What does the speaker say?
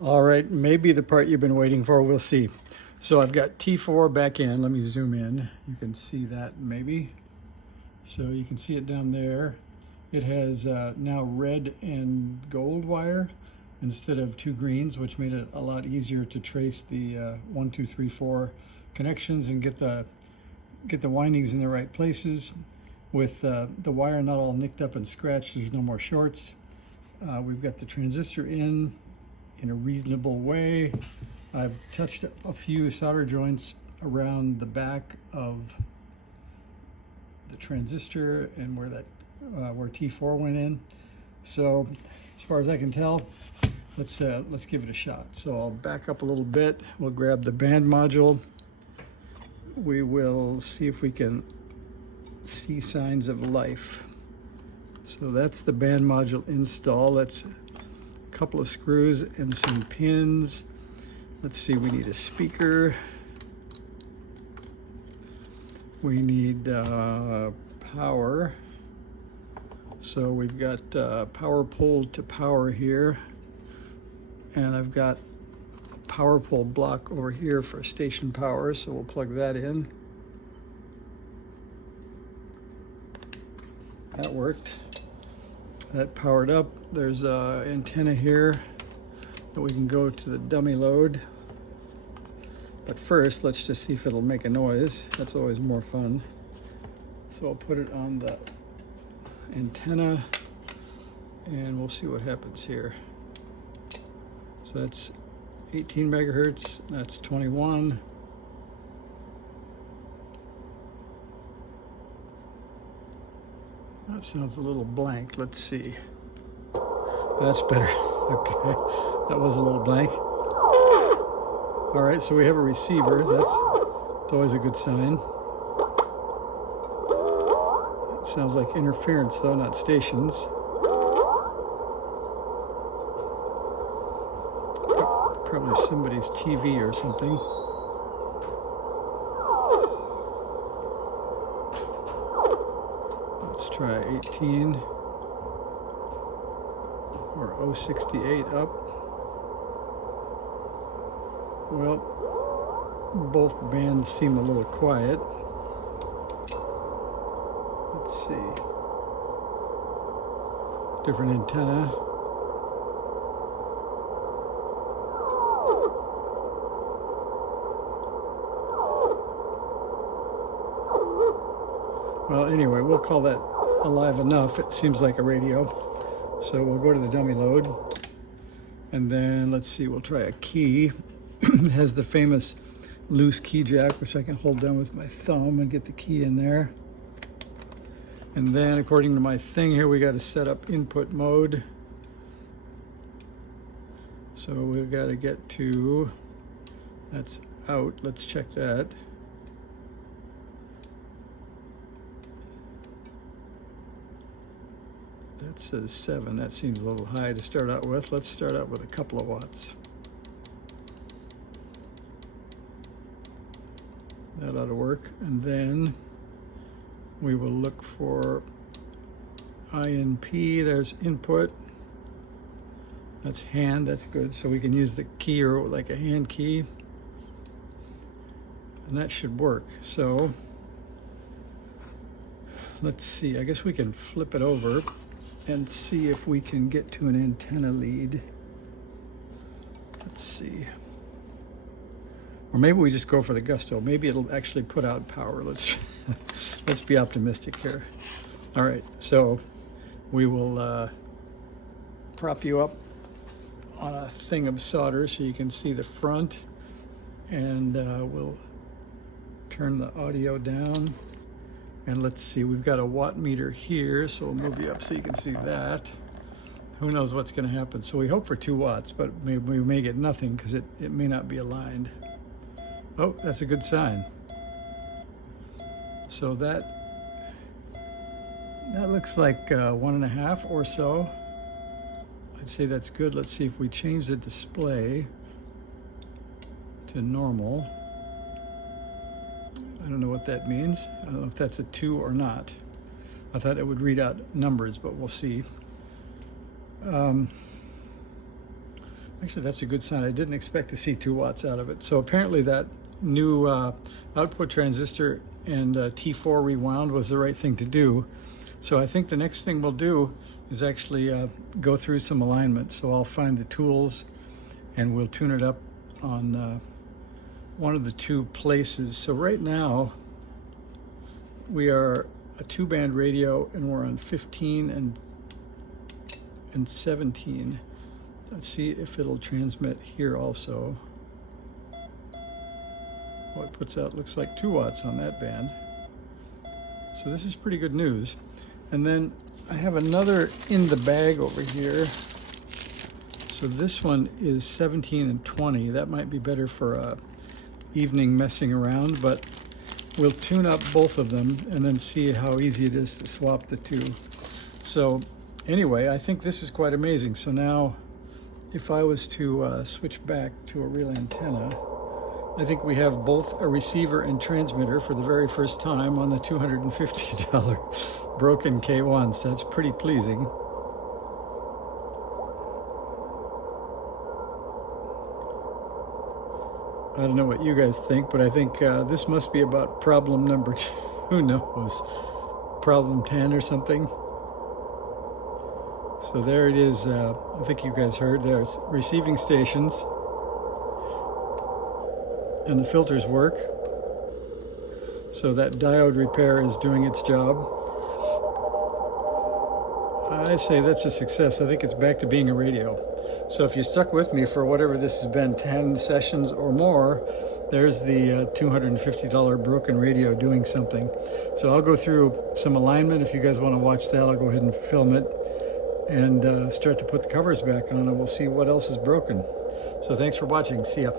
All right, maybe the part you've been waiting for, we'll see. So I've got T4 back in. Let me zoom in. You can see that maybe. So you can see it down there. It has now red and gold wire instead of two greens, which made it a lot easier to trace the 1, 2, 3, 4 connections and get the windings in the right places. With the wire not all nicked up and scratched, there's no more shorts. We've got the transistor in a reasonable way. I've touched a few solder joints around the back of the transistor and where T4 went in. So as far as I can tell, let's give it a shot. So I'll back up a little bit. We'll grab the band module. We will see if we can see signs of life. So that's the band module install. That's a couple of screws and some pins. Let's see, we need a speaker. We need power. So we've got power pole to power here. And I've got a power pole block over here for station power, so we'll plug that in. That worked. That powered up. There's an antenna here that we can go to the dummy load. But first, let's just see if it'll make a noise. That's always more fun. So I'll put it on the antenna and we'll see what happens here. So that's 18 megahertz, that's 21. That sounds a little blank. Let's see. That's better. Okay, that was a little blank. All right, so we have a receiver. That's always a good sign. It sounds like interference though, not stations. Probably somebody's TV or something. Let's try 18 or 068 up. Well, both bands seem a little quiet. Let's see. Different antenna. Well, anyway, we'll call that alive enough. It seems like a radio. So we'll go to the dummy load. And then let's see, we'll try a key. It has the famous loose key jack, which I can hold down with my thumb and get the key in there. And then according to my thing here, we got to set up input mode. So we've got to get to, that's out. Let's check that. That says 7. That seems a little high to start out with. Let's start out with a couple of watts. That ought to work. And then we will look for INP. There's input. That's hand. That's good. So we can use the key or like a hand key. And that should work. So let's see. I guess we can flip it over and see if we can get to an antenna lead. Let's see. Or maybe we just go for the gusto. Maybe it'll actually put out power. Let's be optimistic here. All right, so we will prop you up on a thing of solder so you can see the front, and we'll turn the audio down. And let's see, we've got a watt meter here, so we'll move you up so you can see that. Who knows what's going to happen? So we hope for 2 watts, but we may get nothing because it may not be aligned. Oh, that's a good sign. So that looks like 1.5 or so. I'd say that's good. Let's see if we change the display to normal. I don't know what that means. I don't know if that's a 2 or not. I thought it would read out numbers, but we'll see. Actually, that's a good sign. I didn't expect to see 2 watts out of it. So apparently that new output transistor and T4 rewound was the right thing to do. So I think the next thing we'll do is actually go through some alignment. So I'll find the tools and we'll tune it up on one of the 2 places. So right now we are a 2-band radio and we're on 15 and 17. Let's see if it'll transmit here also. Well, it puts out, looks like 2 watts on that band. So this is pretty good news. And then I have another in the bag over here. So this one is 17 and 20. That might be better for evening messing around, but we'll tune up both of them and then see how easy it is to swap the 2. So anyway, I think this is quite amazing. So now if I was to switch back to a real antenna, I think we have both a receiver and transmitter for the very first time on the $250 broken K1. So that's pretty pleasing. I don't know what you guys think, but I think this must be about problem number 2. Who knows? Problem 10 or something. So there it is. I think you guys heard there's receiving stations and the filters work. So that diode repair is doing its job. I say that's a success. I think it's back to being a radio. So if you stuck with me for whatever this has been, 10 sessions or more, there's the $250 broken radio doing something. So I'll go through some alignment. If you guys want to watch that, I'll go ahead and film it and start to put the covers back on, and we'll see what else is broken. So thanks for watching. See ya.